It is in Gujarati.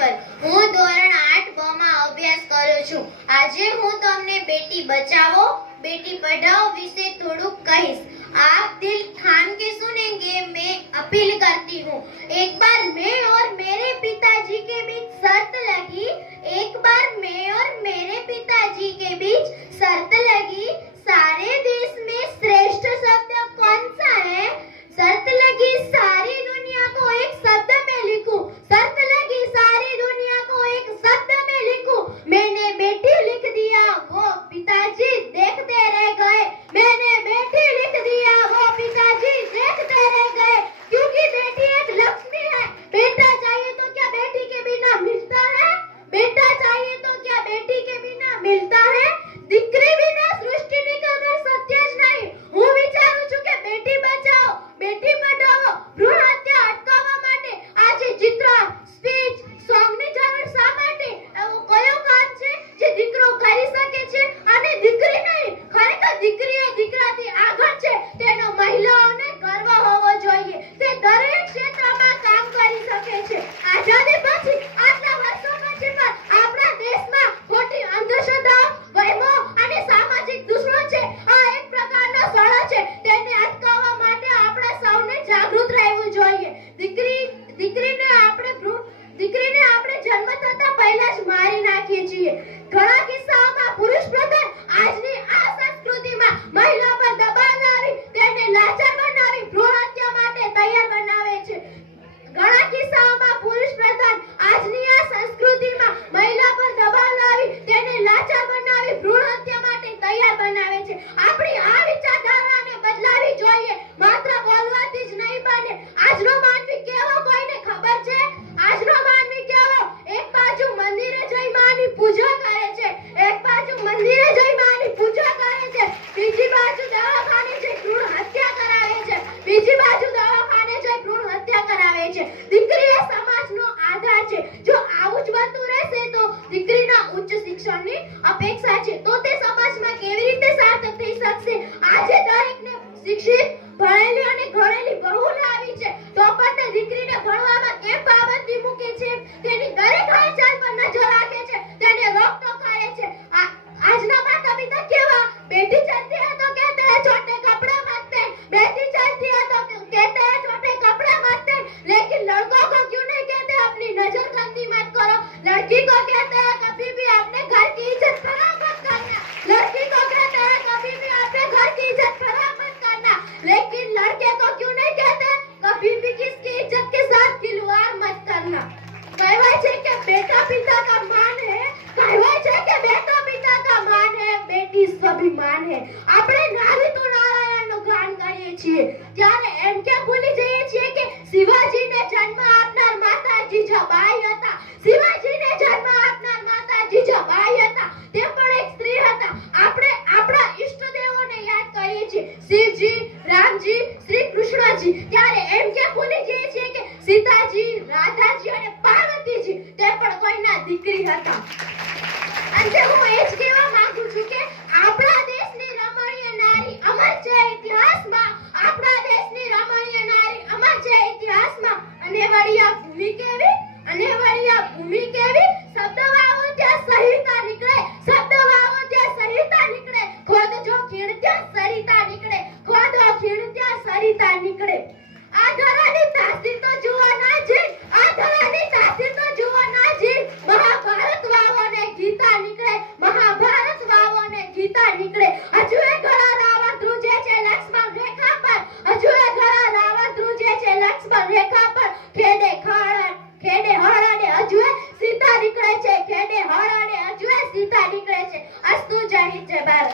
કેવલ. હું ધોરણ 8 બ માં અભ્યાસ કરું છું. આજે હું તમને બેટી બચાવો बेटी पढ़ाओ विषय थोड़ू कहिस. आप दिल थाम के सुनेंगे. मैं अपील करती हूँ. एक बार मैं और मेरे पिताजी के बीच शर्त लगी. एक बार मैं और मेरे पिताजी के बीच शर्त लगी. सारे देश में श्रेष्ठ शब्द कौन सा है? शर्त लगी सारी दुनिया को एक शब्द में लिखूं. शर्त लगी सारी दुनिया को एक शब्द में लिखूं. मैंने बेटी लिख दिया, वो पिताजी देखते रह गए. मैंने बेटी लिख दिया, वो पिताजी देखते रह गए. क्योंकि बेटी एक लक्ष्मी है. बेटा चाहिए तो क्या बेटी के बिना मिलता है? बेटा चाहिए तो क्या बेटी के बिना मिलता है? દીકરી વિના સૃષ્ટિની કદર સત્ય જ નહીં. હું વિચારું છું કે બેટી બચાવો બેટી પઢાઓ ભ્રૂણ હત્યા અટકાવવા માટે આજે ચિત્ર સ્પીચ સોંગની જરૂર શા માટે? એવો કયો કામ છે જે દીકરો કરી શકે છે અને દીકરી નહીં? ખરેખર દીકરી એ દીકરાથી આગળ છે. તેનો મહિલાઓને ગર્વ હોવો જોઈએ. તે દરેક ક્ષેત્રમાં કામ કરી શકે છે. આઝાદી પછી આટલા વર્ષો પછી પણ આપણા દેશમાં ખોટી અંધશ્રદ્ધા વહેમો અને સામાજિક દુશ્મન છે. આ એક પ્રકારનો સળો છે. તેને અટકાવવા માટે આપણે સૌને જાગૃત રહેવું જોઈએ. દીકરીને આપણે જન્મ થતા પહેલા જ મારી નાખીએ છીએ. ઘણા કિસ્સાઓમાં પુરુષ પ્રધાન આજની આ સંસ્કૃતિમાં મહિલા પર દબાણ લાવી તેને લાચાર બનાવી ભ્રૂણ હત્યા માટે તૈયાર બનાવે છે. ઘણા કિસ્સાઓમાં પુરુષ પ્રધાન આજની આ સંસ્કૃતિમાં મહિલા પર દબાણ લાવી તેને લાચાર બનાવી ભ્રૂણ હત્યા માટે તૈયાર બનાવે છે. આપણી આ વિચારધારાને બદલાવી જોઈએ. માત્ર બોલવાથી જ નહીં બને. આજનો માનવી કેવો કોઈને ખબર છે? આજનો માનવી કેવો? એક બાજુ મંદિરે જઈ માની પૂજા કરે છે, એક બાજુ મંદિરે જઈ માની પૂજા કરે છે, બીજી બાજુ દવાખાને જઈ ભ્રૂણ હત્યા કરાવે છે, બીજી બાજુ દવાખાને જઈ ભ્રૂણ હત્યા કરાવે છે. દીકરી એ સમાજનો આધાર છે. જો આવું જ બનતું રહેશે તો દીકરીના ઉચ્ચ શિક્ષણની અપેક્ષા છે તો તે સમાજમાં કેવી રીતે સાર્થક થઈ શકશે? આજે દરેકને શિક્ષિત ભણેલી અને ગણેલી બહુ લાવી છે તો પણ તે દીકરીને ભણવામાં કેમ પાબંદી મૂકે છે? તેની દરેક હાલચાલ પર નજર રાખે છે, તેને રોકટોક કરે છે. આજના માતા પિતા કેવા? બેટી ચલતી है तो कहते हैं छोटे कपड़े मत पहन. बेटी चलती है तो कहते हैं छोटे कपड़े मत पहन. लेकिन लड़कों को क्यों नहीं कहते अपनी नजर गंदी मत करो? लड़की को कहते हैं कभी भी अपने घर की इज्जत खराब मत करना. लड़की को कहते हैं कभी भी अपने घर की इज्जत खराब मत करना. लेकिन लड़के को क्यों नहीं कहते कभी भी किसकी इज्जत के साथ खिलवाड़ मत करना? कहेवाय છે કે બેટા પિતા का मान है. કહેવાય છે કે બેટા પિતા का मान है, बेटी स्वाभिमान है. આપણે નારી તો નારાયણનું ગાન કરીએ છીએ ત્યારે એમ કે ભૂલી જઈએ છીએ કે શિવાજીને જન્મ આપનાર માતા જીજાબાઈ હતા. શિવાજીને જન્મ આપનાર માતા જીજાબાઈ હતા. તે પણ એક સ્ત્રી હતા. આપણે આપણા ઈષ્ટદેવોને યાદ કરીએ છીએ, શિવજી, રામજી, શ્રી કૃષ્ણજી. ત્યારે એમ કે ભૂલી જઈએ છીએ કે સીતાજી, રાધાજી અને પાર્વતીજી તે પણ કોઈના દીકરી હતા. અંતે હું એ જ કહેવા માંગુ છું કે આપણા દેશની રમણીય નારી અમર છે ઇતિહાસમાં. આપણા દેશની રમણીય નારી અમર છે ઇતિહાસમાં. અને વળિયા ભૂમિ કેવી, અને વળિયા ભૂમિ કેવી. શબ્દ વાવો ત્યાં સહિતા નીકળે, શબ્દ વાવો ત્યાં સહિતા નીકળે. ખોદ જો ખીણ ત્યાં સરિતા નીકળે, ખોદો ખીણ ત્યાં સરિતા નીકળે. આ ધરાની તાસીર તો જુઓ ના જી, આ ધરાની તાસીર તો જુઓ ના જી. મહાભારત વાવો ને ગીતા નીકળે, મહાભારત વાવો ને ગીતા નીકળે. હજુ એ ઘણા રાવણ ધ્રુજે છે લક્ષ્મણ રેખા પર, હજુ એ ઘણા રાવણ ધ્રુજે છે લક્ષ્મણ રેખા પર. ખેડે હળ અને હજુ એ સીતા નીકળે છે, ખેડે હળ અને હજુ એ સીતા નીકળે છે. અસ્તુ જય હિન્દ જય ભારત.